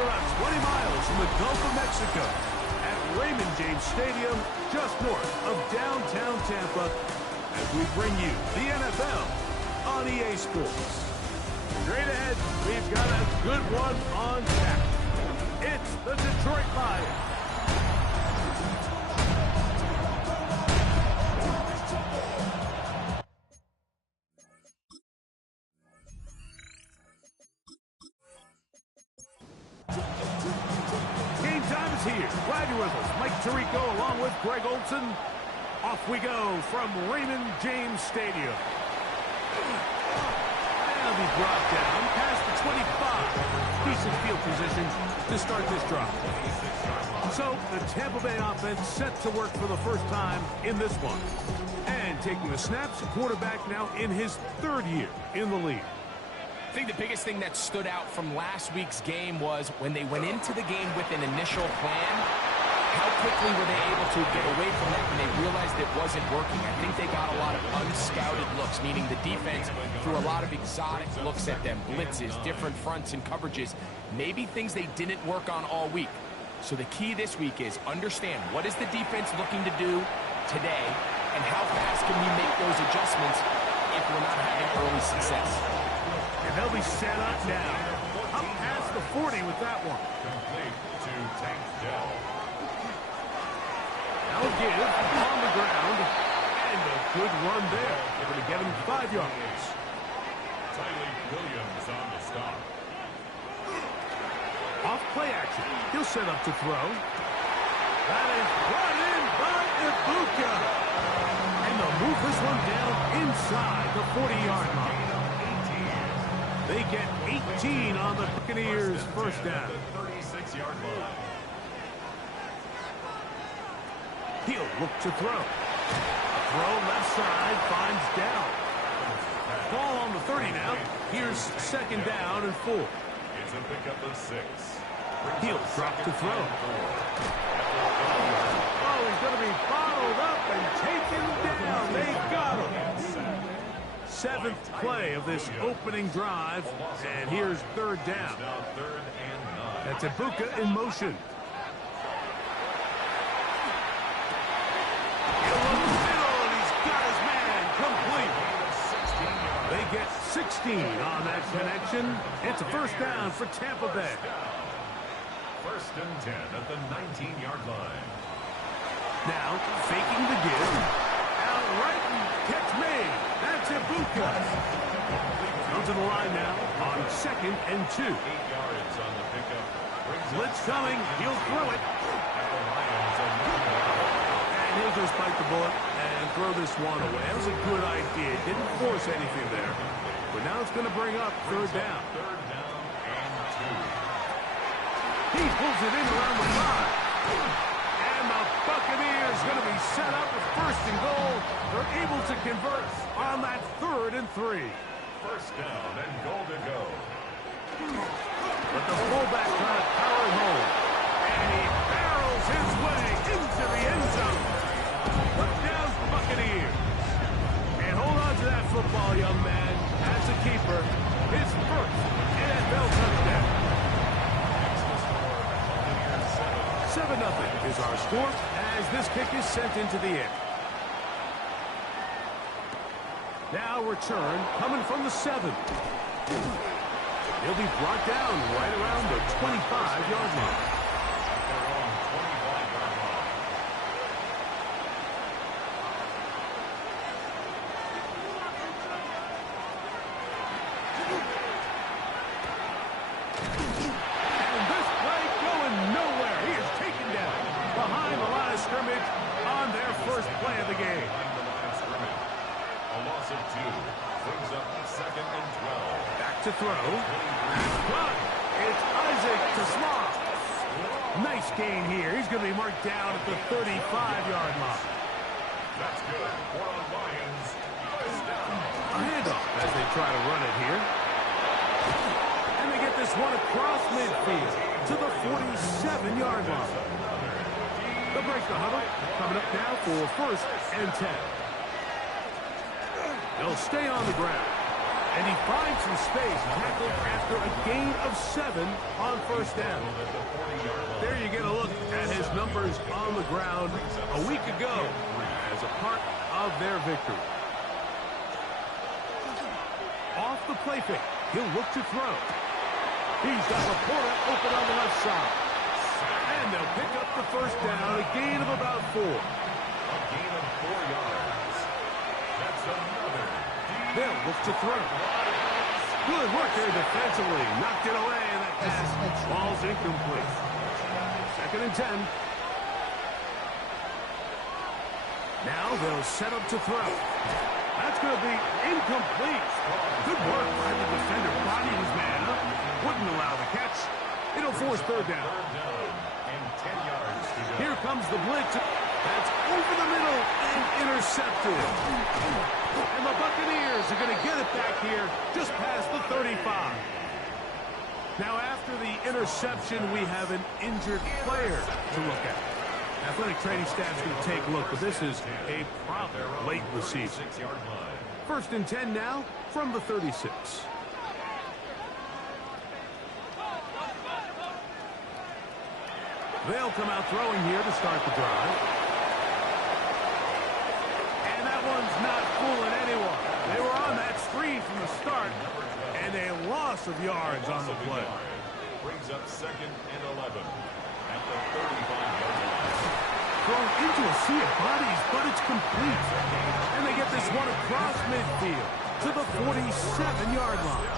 for about 20 miles from the Gulf of Mexico at Raymond James Stadium, just north of downtown Tampa, as we bring you the NFL on EA Sports. Straight ahead, we've got a good one on tap. It's the Detroit Lions. Game time is here. Glad you're with us. Mike Tirico along with Greg Olson. Off we go from Raymond James Stadium. They'll be brought down past the 25. Decent field position to start this drive. So the Tampa Bay offense set to work for the first time in this one. And taking the snaps, quarterback now in his third year in the league. I think the biggest thing that stood out from last week's game was when they went into the game with an initial plan, how quickly were they able to get away from that when they realized it wasn't working? I think they got a lot of unscouted looks, meaning the defense threw a lot of exotic looks at them, blitzes, different fronts and coverages, maybe things they didn't work on all week. So the key this week is understand what is the defense looking to do today and how fast can we make those adjustments if we're not having early success. And they'll be set up now. Up past the 40 with that one. Complete to Tank Dell. Now give on the ground. And a good run there. They're going to get him 5 yards. Tylee Williams on the stop. Off play action. He'll set up to throw. That is brought in by Ibuka. And they'll move this one down inside the 40-yard line. They get 18 on the Buccaneers' first down. 36-yard line. He'll look to throw. Throw left side, finds down. Ball on the 30 now. Here's second down and 4. It's a pickup of 6. He'll drop to throw. Oh, he's going to be bottled up and taken down. They got him. 7th play of this opening drive, and here's third down. Now 3rd and 9. That's Ibuka in motion. He'll look middle, and he's got his man complete. They get 16 on that connection. It's a first down for Tampa Bay. 1st and 10 at the 19-yard line. Now, faking the give. Out right and catch made. That's Ibuka. Comes to the line now on 2nd and 2. 8 yards on the pickup. Blitz coming. He'll throw it. And he'll just bite the bullet and throw this one away. That was a good idea. Didn't force anything there. But now it's going to bring up third down. 3rd down and 2. He pulls it in around the 5. And the Buccaneers going to be set up with 1st and goal. They're able to convert on that 3rd and 3. 1st down and goal to go. But the fullback trying to power it home. And he barrels his way into the end zone. Put down Buccaneers. And hold on to that football, young man. As a keeper, his first NFL touchdown. 7-0 is our score as this kick is sent into the air. Now return coming from the 7. He'll be brought down right around the 25-yard line. And this play going nowhere. He is taken down behind the line of scrimmage on their first play of the game. A loss of 2. Brings up 2nd and 12. Back to throw. Run. It's Isaac to Sloth. Nice gain here. He's going to be marked down at the 35-yard line. That's good. For the Lions. First down. A handoff as they try to run it here. And they get this one across midfield to the 47-yard line. They'll break the huddle. Coming up now for 1st and 10. They'll stay on the ground. And he finds some space, tackled after a gain of 7 on first down. There you get a look at his numbers on the ground a week ago as a part of their victory. Off the play fake, he'll look to throw. He's got Laporta open on the left side. And they'll pick up the first down, a gain of about 4. A gain of 4 yards. That's another. They'll look to throw. Good work there defensively. Knocked it away, and that pass falls incomplete. 2nd and 10. Now they'll set up to throw. That's going to be incomplete. Good work by the defender. Bodied his man up. Wouldn't allow the catch. It'll force 3rd down. And 10 yards to go. Here comes the blitz. That's over the middle and intercepted. And the Buccaneers are going to get it back here just past the 35. Now, after the interception, we have an injured player to look at. Athletic training staff's going to take a look, but this is a problem late in the season. 6-yard line. 1st and 10 now from the 36. They'll come out throwing here to start the drive. And that one's not fooling anyone. They were on that screen from the start, and a loss of yards on the play. Brings up 2nd and 11 at the 35-yard line. Thrown into a sea of bodies, but it's complete. And they get this one across midfield to the 47-yard line.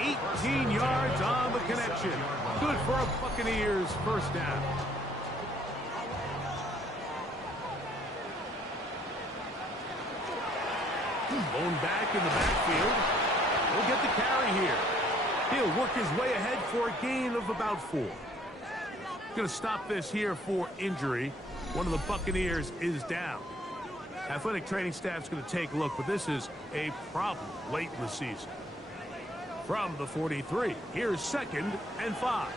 18 yards on the connection. Good for a Buccaneers first down. Going back in the backfield. He'll get the carry here. He'll work his way ahead for a gain of about 4. Going to stop this here for injury. One of the Buccaneers is down. Athletic training staff's going to take a look, but this is a problem late in the season. From the 43, here's 2nd and 5.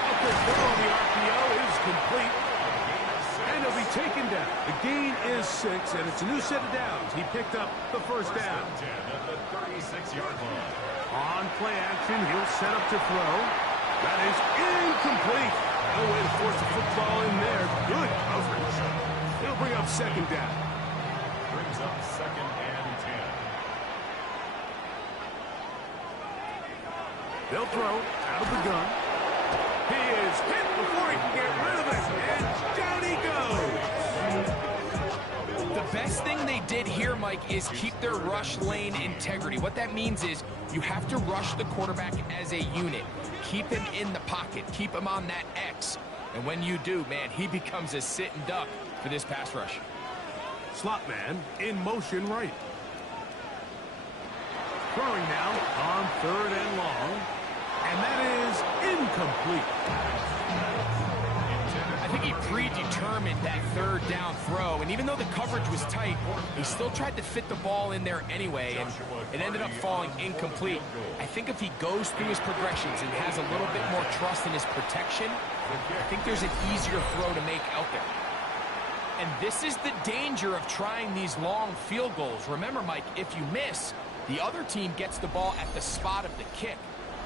A good throw. The RPO is complete. And he'll be taken down. The gain is 6, and it's a new set of downs. He picked up the first down. 10 at the 36-yard line. On play action, he'll set up to throw. That is incomplete. No way to force the football in there. Good coverage. He'll bring up 2nd down. Brings up 2nd and 10. They'll throw out of the gun. He is hit before he can get rid of it. And down he goes. The best thing they did here, Mike, is keep their rush lane integrity. What that means is you have to rush the quarterback as a unit. Keep him in the pocket. Keep him on that X. And when you do, man, he becomes a sit and duck for this pass rush. Slot man in motion right. Throwing now on 3rd and long. And that is incomplete. I think he predetermined that 3rd down throw, and even though the coverage was tight, he still tried to fit the ball in there anyway, and it ended up falling incomplete. I think if he goes through his progressions and has a little bit more trust in his protection, I think there's an easier throw to make out there. And this is the danger of trying these long field goals. Remember, Mike, if you miss, the other team gets the ball at the spot of the kick.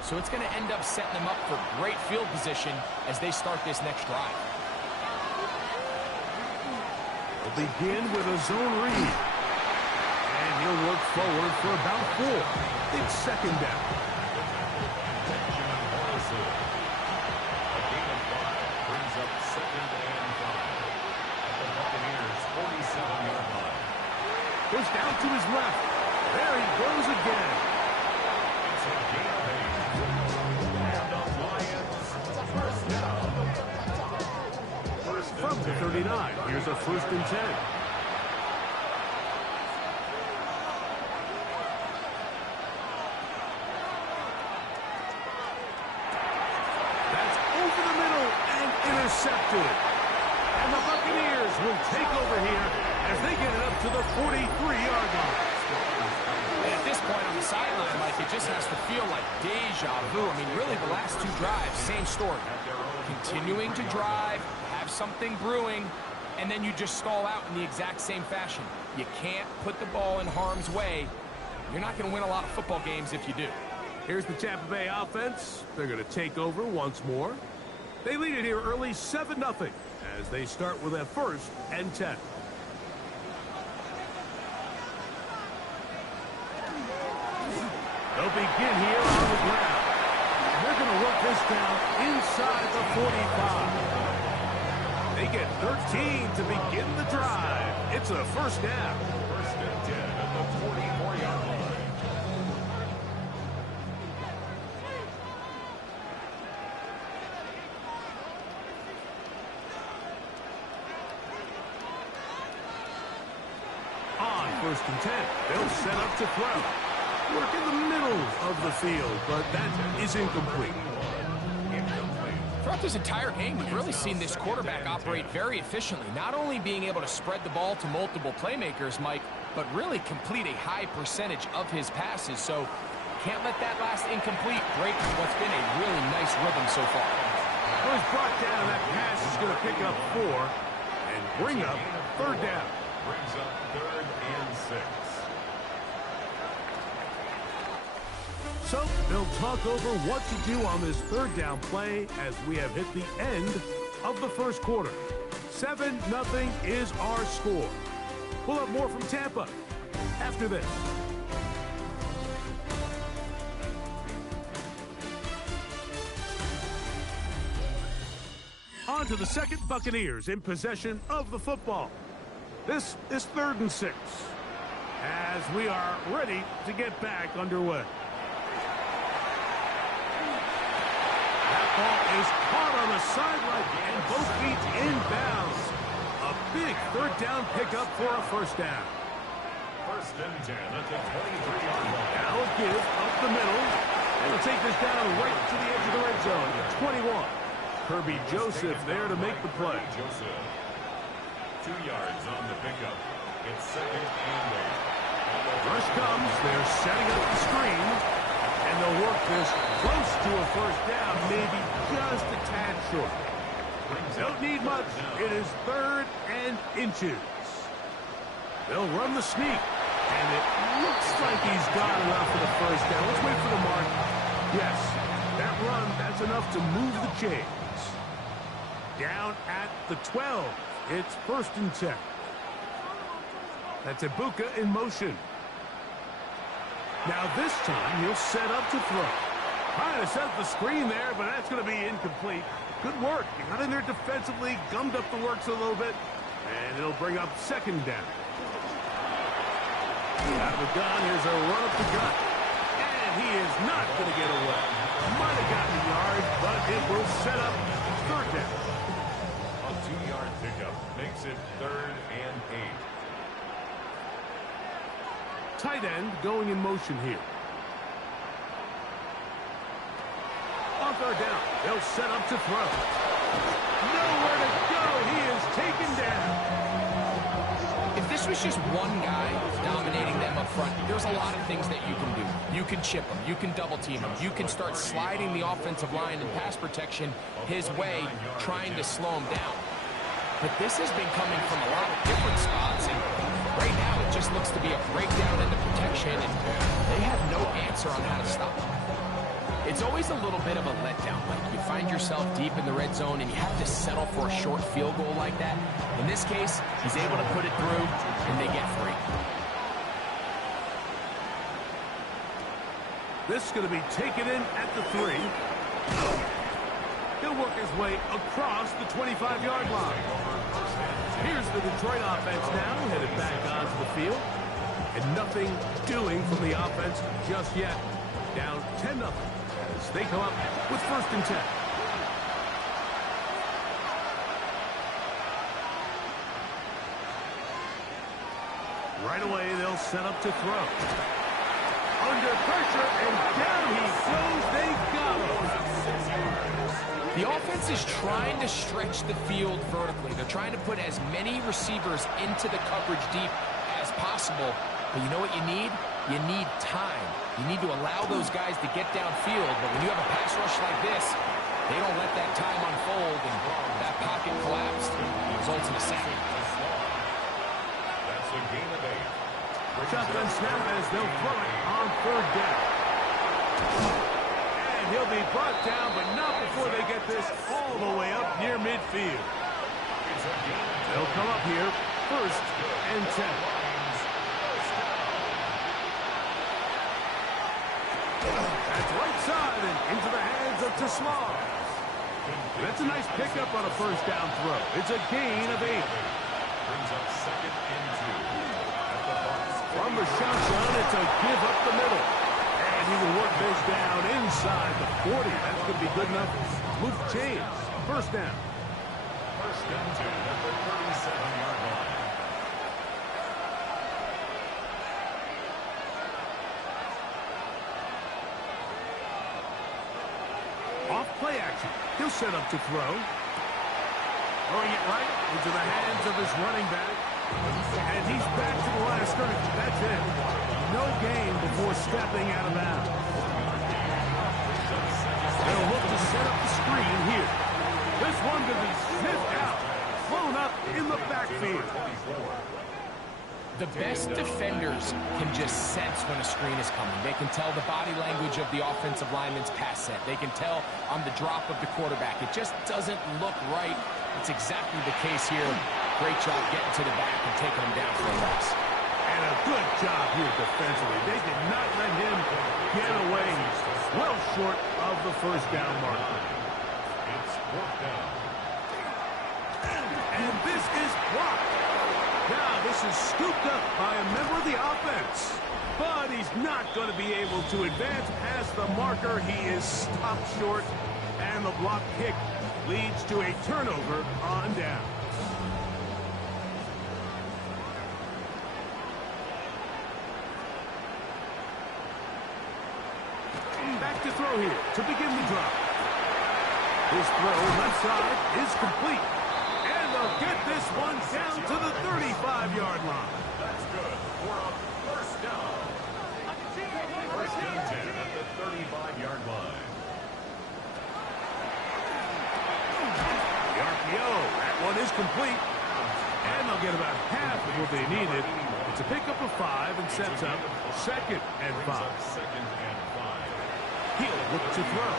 So it's going to end up setting them up for great field position as they start this next drive. They'll begin with a zone read. And he'll work forward for about 4. It's 2nd down. A gain of 5 brings up 2nd and 5 at the Buccaneers' 47-yard line. Goes down to his left. There he goes again. It's a gain of 8. And the Lions first down. From the 39, here's a 1st and 10. That's over the middle and intercepted. And the Buccaneers will take over here as they get it up to the 43-yard line. And at this point on the sideline, Mike, it just has to feel like deja vu. I mean, really, the last 2 drives, same story. Continuing to drive, have something brewing, and then you just stall out in the exact same fashion. You can't put the ball in harm's way. You're not going to win a lot of football games if you do. Here's the Tampa Bay offense. They're going to take over once more. They lead it here early 7-0 as they start with a 1st and 10. They'll begin here on the ground. And they're going to work this down inside the 45. They get 13 to begin the drive. It's a 1st down. 1st and 10 at the 44-yard line. On 1st and 10, they'll set up to throw. Work in the middle of the field, but that is incomplete. Throughout this entire game, we've really seen this quarterback operate very efficiently, not only being able to spread the ball to multiple playmakers, Mike, but really complete a high percentage of his passes. So can't let that last incomplete break what's been a really nice rhythm so far. Well, he's brought down, and that pass is going to pick up 4 and bring up 3rd down. Brings up 3rd and 6. So they'll talk over what to do on this 3rd down play as we have hit the end of the 1st quarter. 7-0 is our score. We'll have more from Tampa after this. On to the 2nd, Buccaneers in possession of the football. This is 3rd and 6 as we are ready to get back underway. That ball is caught on the sideline and both feet inbounds. A big 3rd down pickup for a 1st down. 1st and 10 at the 23-yard line. Now a give up the middle. And we'll take this down right to the edge of the red zone. 21. Kirby Joseph there to make the play. Joseph. 2 yards on the pickup. It's 2nd and 8. Rush comes. They're setting up the screen. And they'll work this close to a 1st down, maybe just a tad short. Don't need much. It is 3rd and inches. They'll run the sneak. And it looks like he's got enough for the 1st down. Let's wait for the mark. Yes, that run, that's enough to move the chains. Down at the 12. It's 1st and 10. That's Ibuka in motion. Now this time, he'll set up to throw. Trying to set up the screen there, but that's going to be incomplete. Good work. He got in there defensively, gummed up the works a little bit, and it'll bring up 2nd down. Out of the gun, here's a run up the gut. And he is not going to get away. Might have gotten a yard, but it will set up 3rd down. A 2-yard pickup makes it 3rd and 8. Tight end going in motion here. On 3rd down, they'll set up to throw. Nowhere to go. He is taken down. If this was just one guy dominating them up front, there's a lot of things that you can do. You can chip him. You can double team him. You can start sliding the offensive line and pass protection his way, trying to slow him down. But this has been coming from a lot of different spots, and right now it just looks to be a breakdown in the protection, and they have no answer on how to stop him. It's always a little bit of a letdown. Like you find yourself deep in the red zone and you have to settle for a short field goal like that. In this case, he's able to put it through and they get 3. This is going to be taken in at the 3. He'll work his way across the 25-yard line. Here's the Detroit offense now, headed back onto the field. And nothing doing from the offense just yet. Down 10-0 as they come up with 1st and 10. Right away, they'll set up to throw. Under pressure, and down he goes. They got him. The offense is trying to stretch the field vertically. They're trying to put as many receivers into the coverage deep as possible. But you know what you need? You need time. You need to allow those guys to get downfield. But when you have a pass rush like this, They don't let that time unfold, and that pocket collapsed results in a sack. That's a gain of 8. Shotgun snap as they'll throw it on 3rd down. And he'll be brought down, but not before they get this all the way up near midfield. They'll come up here, 1st and 10. That's right side and into the hands of Tismar. That's a nice pickup on a 1st down throw. It's a gain of 8. Brings up 2nd and 2. From the shotgun, it's a give up the middle. And he will work this down inside the 40. That's going to be good enough. Move change. 1st down. 1st and 2 at the 37-yard line. Off play action. He'll set up to throw. Throwing it right into the hands of his running back. And he's back to the line of scrimmage. That's it. No gain before stepping out of bounds. They'll look to set up the screen here. This one could be sniffed out. Blown up in the backfield. The best defenders can just sense when a screen is coming. They can tell the body language of the offensive lineman's pass set. They can tell on the drop of the quarterback. It just doesn't look right. It's exactly the case here. Great job getting to the back and taking him down for a loss. And a good job here defensively. They did not let him get away. He's well short of the 1st down marker. It's 4th down. And this is blocked. Now this is scooped up by a member of the offense. But he's not going to be able to advance past the marker. He is stopped short. And the block kick leads to a turnover on down. Back to throw here to begin the drive. His throw left side is complete. And they'll get this one down to the 35-yard line. That's good for a 1st down. 1st and 10 at the 35-yard line. The RPO, that one is complete. And they'll get about half of what they needed. It's a pickup of 5 and sets up 2nd and 5. 2nd and 5. He'll look to throw.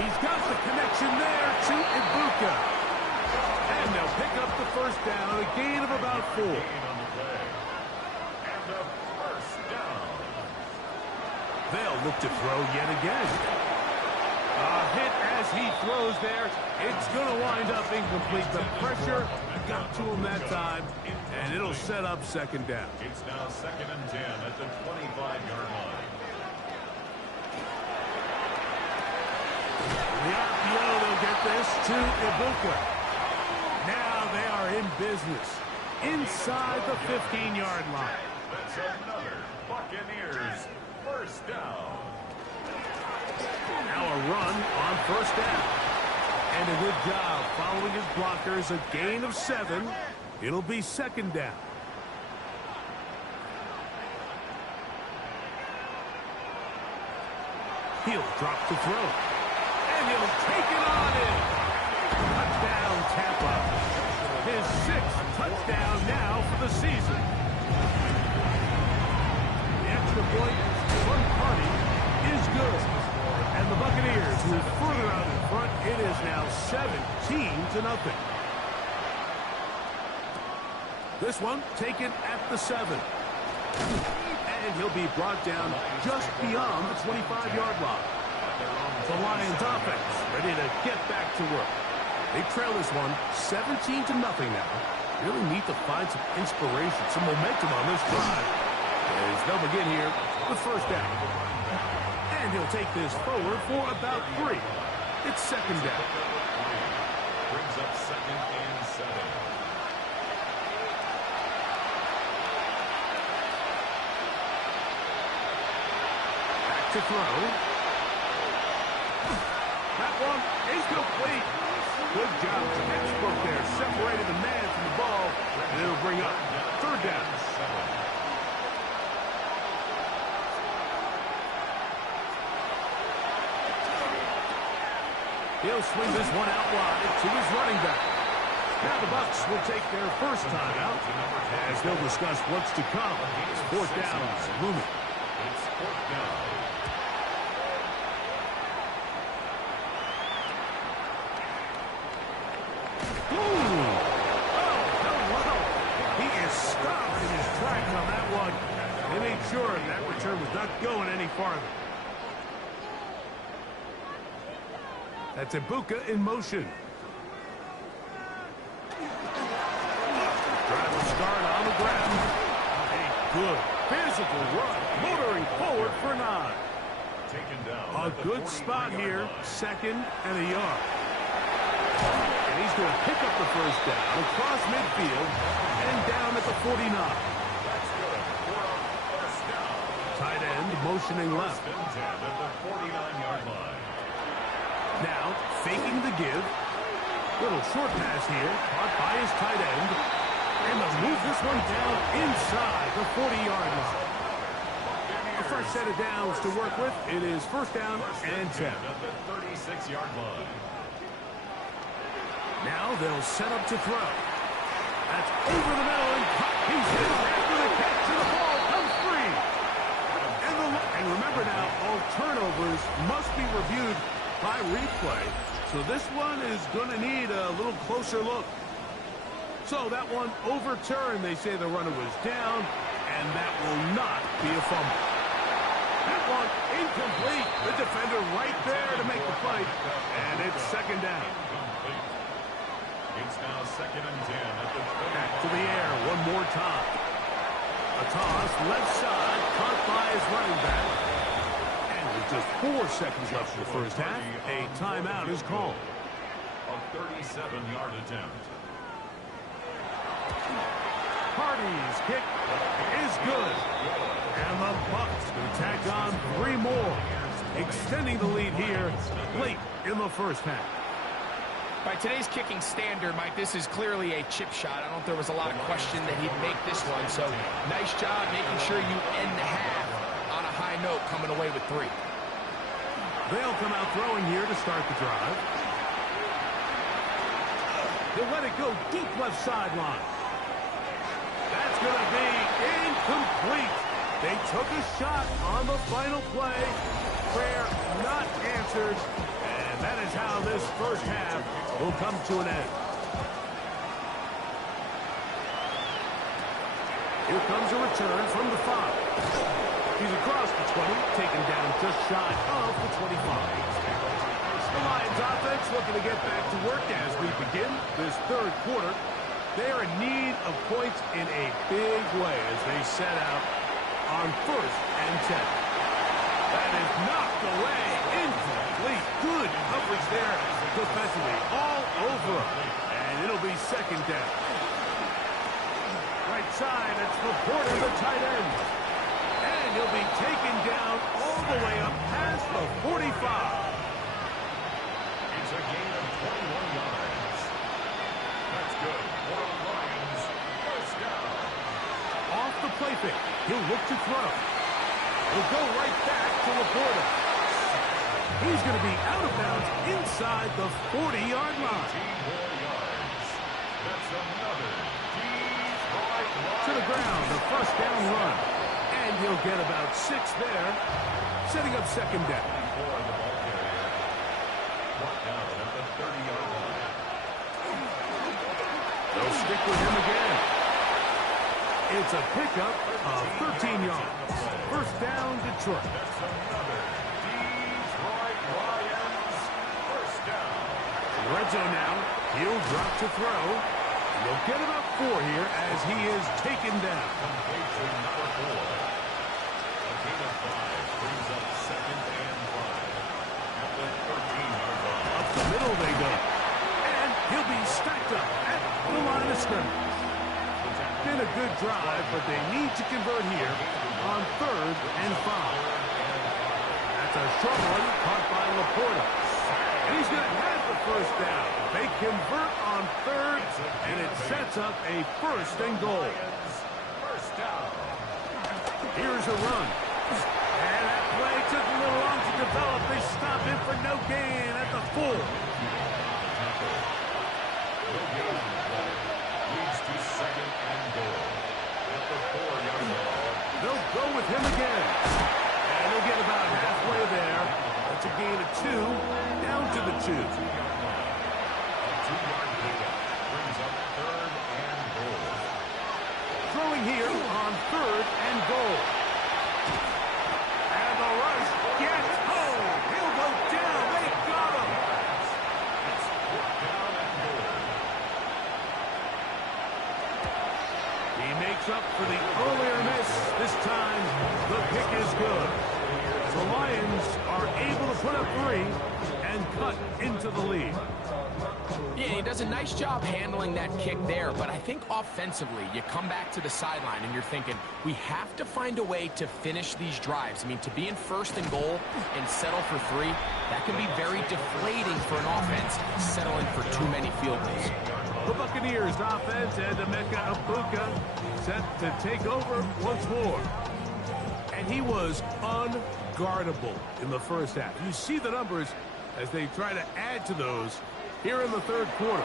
He's got the connection there to Ibuka. And they'll pick up the 1st down, a gain of about 4. Gain on the play. And a 1st down. They'll look to throw yet again. A hit as he throws there. It's going to wind up incomplete. The pressure got to him that time, and it'll set up 2nd down. It's now 2nd and 10 at the 25-yard line. The RPO, they'll get this to Ibuka. Now they are in business inside the 15-yard line. That's another Buccaneers 1st down. Now a run on 1st down. And a good job following his blockers. A gain of 7. It'll be 2nd down. He'll drop to throw. And he'll take it on in. Touchdown, Tampa. His 6th touchdown now for the season. The extra point from Carney is good. And the Buccaneers move further out in front. It is now 17-0. This one taken at the 7. And he'll be brought down just beyond the 25-yard line. The Lions offense ready to get back to work. They trail this one 17-0 now. Really need to find some inspiration, some momentum on this drive. As they'll begin here with 1st down. And he'll take this forward for about 3. It's 2nd down. Brings up 2nd and 7. Back to throw. That one is complete. Good job. Textbook there. Separated the man from the ball. And it'll bring up 3rd down. He'll swing this one out wide to his running back. Now the Bucs will take their first timeout as they'll discuss what's to come. Fourth down is looming. It's fourth down. He is stopped in his tracks on that one. They made sure that return was not going any farther. That's Ibuka in motion. Driver start on the ground. A good physical run, motoring forward for 9. Taken down. A good spot here, second and a yard. And he's going to pick up the first down across midfield and down at the 49. That's good. First down. Tight end motioning left. First and 10 at the 49-yard line. Now faking the give. Little short pass here, caught by his tight end. And they'll move this one down inside the 40-yard line. A fresh set of downs to work with. It is first down and 10. At the 36-yard line. Now they'll set up to throw. That's over the middle and cut pieces after the catch, and the ball comes free. And remember now, all turnovers must be reviewed by replay. So this one is going to need a little closer look. So that one overturned. They say the runner was down, and that will not be a fumble. That one incomplete. The defender right there to make the play, and it's second down. It's now second and 10 at the 30. Back to the air one more time. A toss left side, caught by his running back. And with just 4 seconds left in the first half, a timeout is called. A 37-yard attempt. Hardy's kick is good. And the Bucs will tack on 3 more, extending the lead here late in the first half. By today's kicking standard, Mike, this is clearly a chip shot. I don't know if there was a lot of question that he'd make this one. So nice job making sure you end the half on a high note, coming away with 3. They'll come out throwing here to start the drive. They'll let it go deep left sideline. That's going to be incomplete. They took a shot on the final play. Prayer not answered. And that is how this first half will come to an end. Here comes a return from the 5. He's across the 20, taken down just shy of the 25. The Lions offense looking to get back to work as we begin this third quarter. They are in need of points in a big way as they set out on first and 10. That is knocked away. Incomplete. Good coverage there defensively. All over him. And it'll be second down. Right side, it's Laporta, the tight end. And he'll be taken down all the way up past the 45. It's a gain of 21 yards. That's good. For the Lions, first down. Off the play fake. He'll look to throw. He'll go right back to Laporta. He's going to be out of bounds inside the 40-yard line. 18 more yards. That's another deep right line. To the ground, the first down run. And he'll get about 6 there, setting up second down. For the ball carrier. Brought down at the 30-yard line. They'll stick with him again. It's a pickup of 13 yards. First down, Detroit. That's another Detroit Lions first down. In the red zone now, he'll drop to throw. And he'll get about 4 here as he is taken down. Completion number 4. A gain of 5 brings up second and 5 at the 13-yard line. Up the middle they go. And he'll be stacked up at the line of scrimmage. Been a good drive, but they need to convert here on third and 5. That's a short one caught by Laporta. And he's going to have the first down. They convert on third, and it sets up a first and goal. First down. Here's a run. And that play took a little long to develop. They stop him for no gain at the full up for the earlier miss. This time, the pick is good. The Lions are able to put up 3 and cut into the lead. Yeah, he does a nice job handling that kick there, but I think offensively, you come back to the sideline and you're thinking, we have to find a way to finish these drives. I mean, to be in first and goal and settle for 3, that can be very deflating for an offense, settling for too many field goals. The Buccaneers offense and Emeka Egbuka set to take over once more. And he was unguardable in the first half. You see the numbers as they try to add to those here in the third quarter.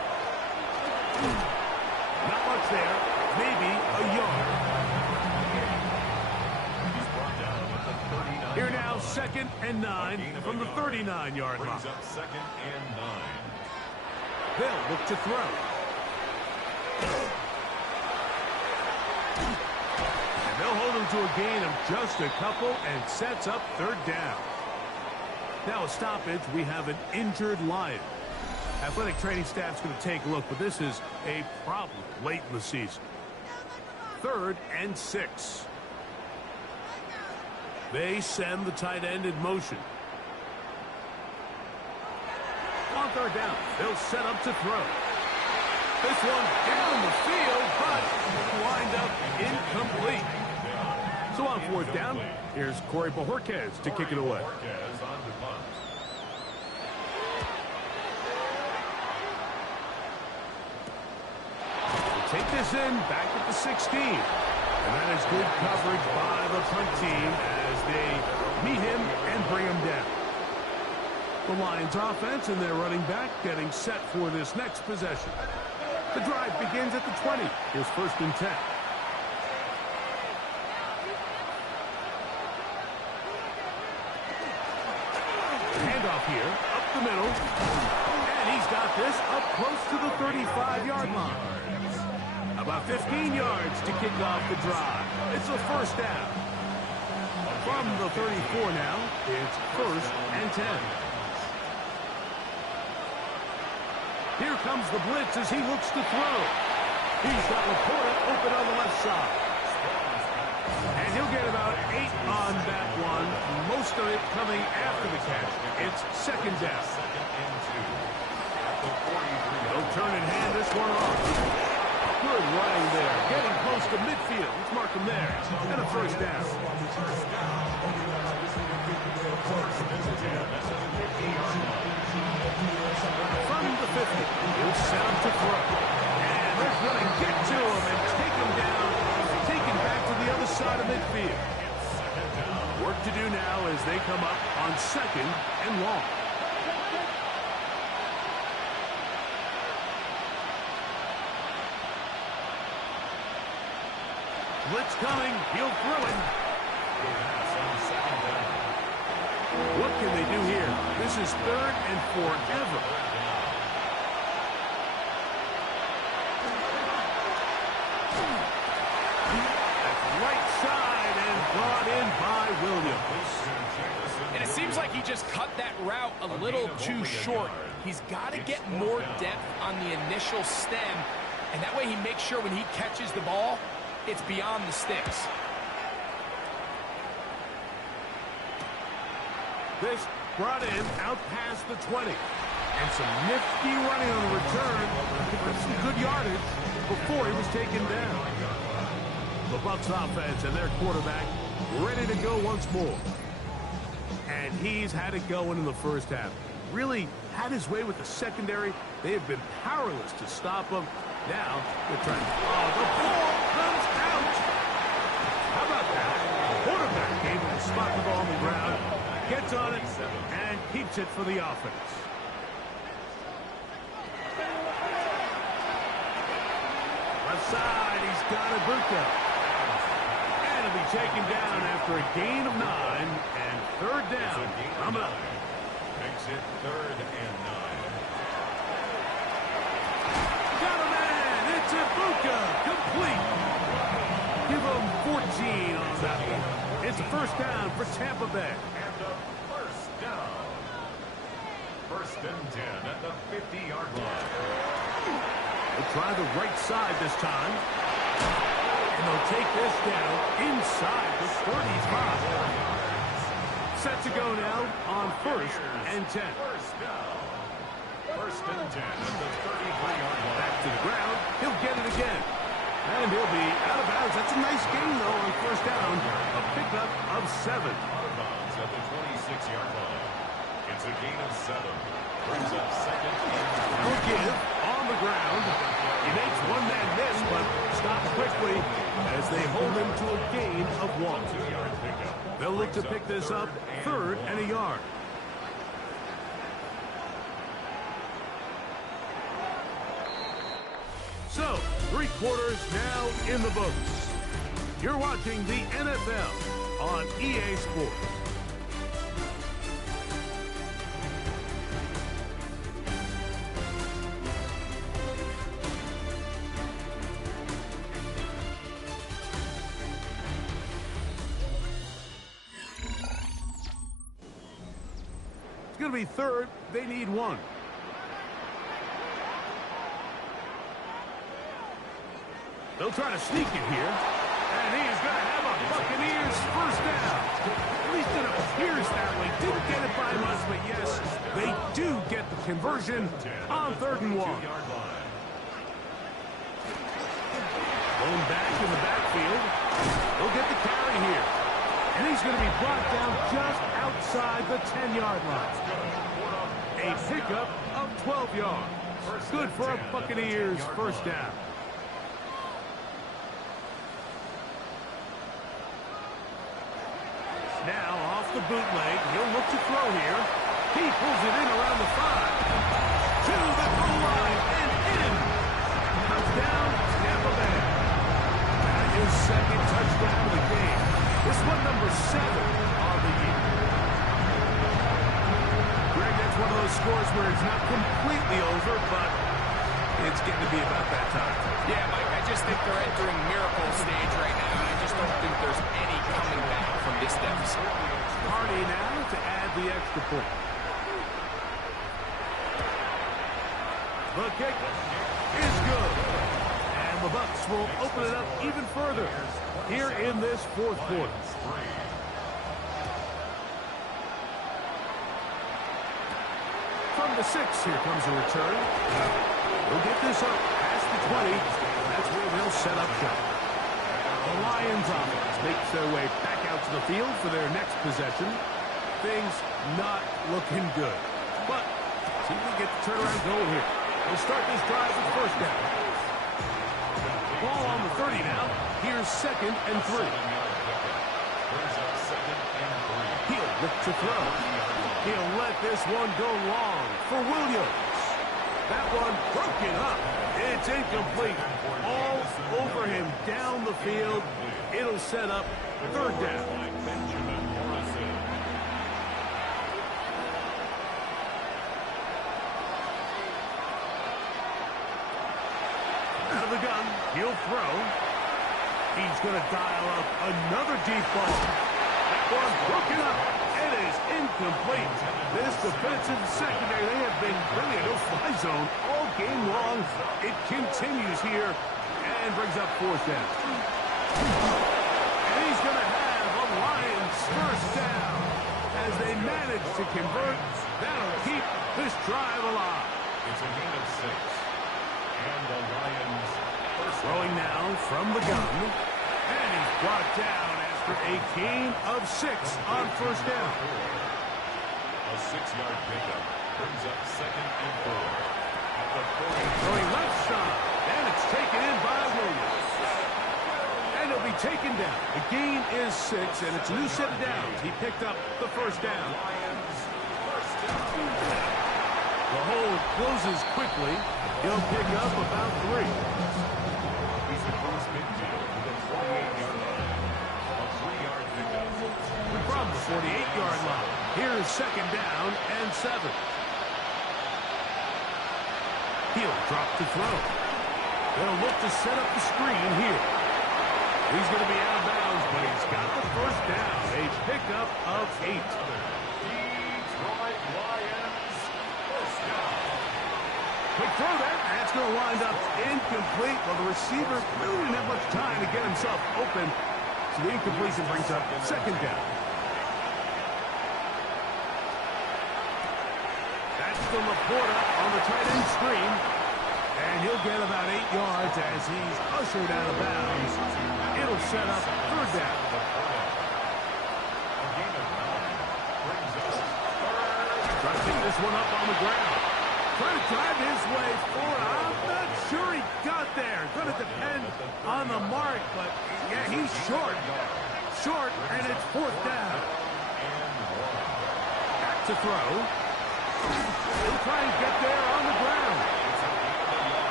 Not much there. Maybe a yard. Here now, 2nd and 9 from the 39-yard line. Brings up 2nd and 9. They'll look to throw. And they'll hold him to a gain of just a couple and sets up 3rd down. Now a stoppage, we have an injured Lion. Athletic training staff's going to take a look, but this is a problem late in the season. 3rd and 6. They send the tight end in motion. On 3rd down, they'll set up to throw. This one down the field, but lined up incomplete. So on 4th down, here's Corey Bojorquez to kick it away. Take this in, back at the 16. And that is good coverage by the punt team as they meet him and bring him down. The Lions offense and their running back getting set for this next possession. The drive begins at the 20. Here's 1st and 10. Handoff here, up the middle. And he's got this up close to the 35-yard line. About 15 yards to kick off the drive. It's a 1st down. From the 34 now, it's 1st and 10. Here comes the blitz as he looks to throw. He's got Laporta open on the left side. And he'll get about 8 on that one. Most of it coming after the catch. It's 2nd down. They'll turn and hand this one off. Good running there. Getting close to midfield. Let's mark him there. And a 1st down. From the 50, he'll set up to throw. And they're going to get to him and take him down. Take him back to the other side of midfield. Work to do now as they come up on 2nd and long. Blitz coming. He'll throw it. What can they do here? This is 3rd and forever. That's right side and brought in by Williams. And it seems like he just cut that route a little too short. He's got to get more depth on the initial stem, and that way he makes sure when he catches the ball, it's beyond the sticks. This brought in out past the 20. And some nifty running on the return for some good yardage before he was taken down. The Bucs offense and their quarterback ready to go once more. And he's had it going in the first half. Really had his way with the secondary. They have been powerless to stop him. Now they're trying to... Oh, the ball comes out! How about that? The quarterback able to spot the ball on the ground, gets on it, and keeps it for the offense. Left side, he's got Egbuka. And he'll be taken down after a gain of 9, and 3rd down coming up. Makes it 3rd and 9. Got a man! It's Egbuka! Complete! Give him 14 on that one. It's a 1st down for Tampa Bay. And a 1st down. 1st and 10 at the 50-yard line. They'll try the right side this time. And they'll take this down inside the 35. Set to go now on 1st and 10. First and 10 at the 33-yard line. Back to the ground. He'll get it again. And he'll be out of bounds. That's a nice gain, though, on 1st down. A pickup of 7. Out of bounds at the 26-yard line. It's a gain of 7. Brings up second and 3. He'll give on the ground. He makes one man miss, but stops quickly as they hold him to a gain of 1. 2-yard pickup. They'll look to pick this up 3rd and a yard. So, 3 quarters now in the books. You're watching the NFL on EA Sports. It's going to be 3rd. They need 1. They'll try to sneak it here. And he is going to have a Buccaneers first down. At least it appears that way. Didn't get it by much, but yes, they do get the conversion on 3rd and 1. Going back in the backfield. They'll get the carry here. And he's going to be brought down just outside the 10-yard line. A pickup of 12 yards. Good for a Buccaneers first down. Now off the bootleg, he'll look to throw here. He pulls it in around the 5. To the goal line and in. Touchdown, Tampa Bay. And his 2nd touchdown of the game. This one number 7 on the year. Greg, that's one of those scores where it's not completely over, but it's getting to be about that time. Yeah, Mike, I just think they're entering miracle stage right now, and I just don't think there's any coming back from this deficit. Hardy now to add the extra point. The kick is good. And the Bucs will open it up even further here in this 4th quarter. From the 6, here comes a return. We'll get this up past the 20. That's where they'll set up shop. The Lions offense makes their way back out to the field for their next possession. Things not looking good. But see if we get the turnaround going here. They'll start this drive with 1st down. Ball on the 30 now. Here's 2nd and 3. He'll look to throw. He'll let this one go long for Williams. That one broken up. It's incomplete. All over him down the field. It'll set up 3rd down. Out of the gun, he'll throw. He's going to dial up another deep ball. That one broken up. It is incomplete. This defensive secondary, they have been really a no-fly zone all game long. It continues here and brings up 4th down. And he's going to have a Lions first down. As they manage to convert, that'll keep this drive alive. It's a gain of 6. And the Lions first throwing now from the gun. And he's brought down after a gain of 6 on 1st down. A 6-yard pickup brings up 2nd and 4. At the 40. Throwing left side. And it's taken in by Williams. And it'll be taken down. The gain is 6, and it's a new set of downs. He picked up the 1st down. The hole closes quickly. He'll pick up about 3. He's across midfield to the 48-yard line. A 3-yard pickup. From the 48-yard line. Here's 2nd down and 7. He'll drop to throw. They'll look to set up the screen here. He's going to be out of bounds, but he's got the 1st down. A pickup of 8. Detroit Lions first down. Quick throw there. That's going to wind up incomplete. Well, the receiver really didn't have much time to get himself open. So the incompletion brings up second down. That's to Laporta on the tight end screen. And he'll get about 8 yards as he's ushered out of bounds. It'll set up third down. Trying to pick this one up on the ground. Trying to drive his way forward. I'm not sure he got there. Going to depend on the mark, but yeah, he's short. Short, and it's fourth down. Back to throw. He'll try and get there on the ground.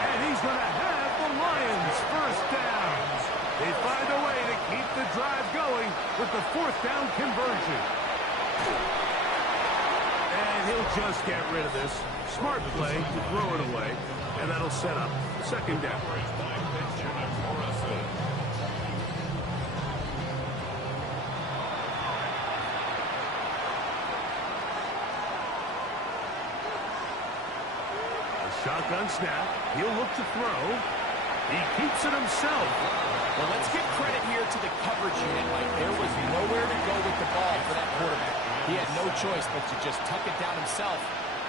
And he's going to have the Lions first down. They find a way to keep the drive going with the fourth down conversion. And he'll just get rid of this. Smart play to throw it away, and that'll set up second down. A shotgun snap. He'll look to throw. He keeps it himself. Well, let's give credit here to the coverage unit, Mike. There was nowhere to go with the ball for that quarterback. He had no choice but to just tuck it down himself,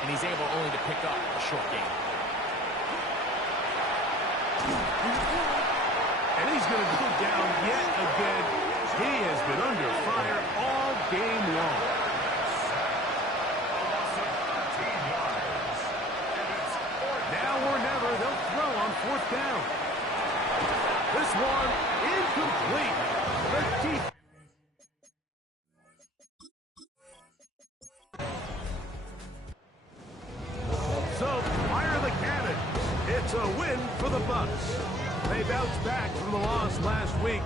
and he's able only to pick up a short gain. And he's going to go down yet again. He has been under fire all game long. Now or never, they'll throw on fourth down. This one incomplete. The deep. So, fire the cannon. It's a win for the Bucs. They bounced back from the loss last week.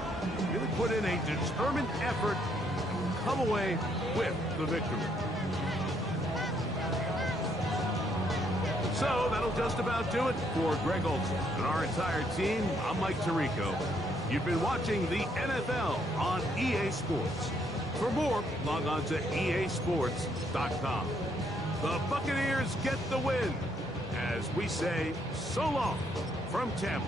Really put in a determined effort and come away with the victory. So, that'll just about do it for Greg Olsen and our entire team. I'm Mike Tirico. You've been watching the NFL on EA Sports. For more, log on to easports.com. The Buccaneers get the win as we say so long from Tampa.